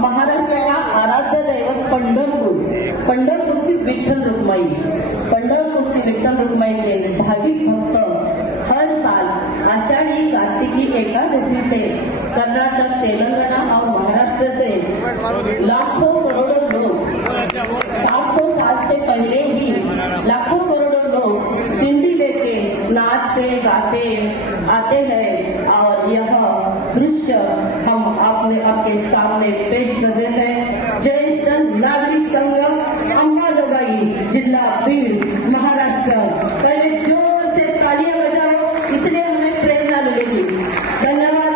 महाराष्ट्राचा आराध्य दैवत पंढरपूरची विठ्ठल रुक्माई के भाविक भक्त हर साल आषाढ़ी कार्तिकी एकादशी से कर्नाटक, तेलंगाना और महाराष्ट्र से लाखों करोड़ों लोग 700 साल से पहले ही लाखों करोड़ों लोग दिंडी लेके नाचते गाते आते हैं और यह दृश्य हम आपके सामने पेश कर रहे हैं। ज्येष्ठ नागरिक संघ अंबाजोगाई जिला बीड महाराष्ट्र, पहले जोर से तालियां बजाओ, इसलिए हमें प्रेरणा मिलेगी। धन्यवाद।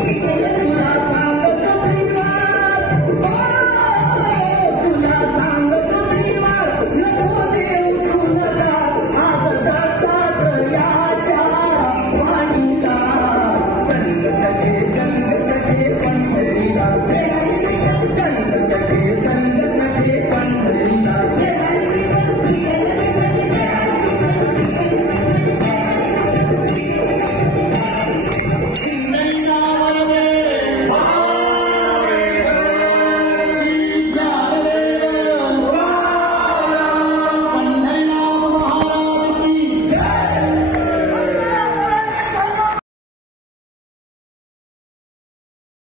Thank you.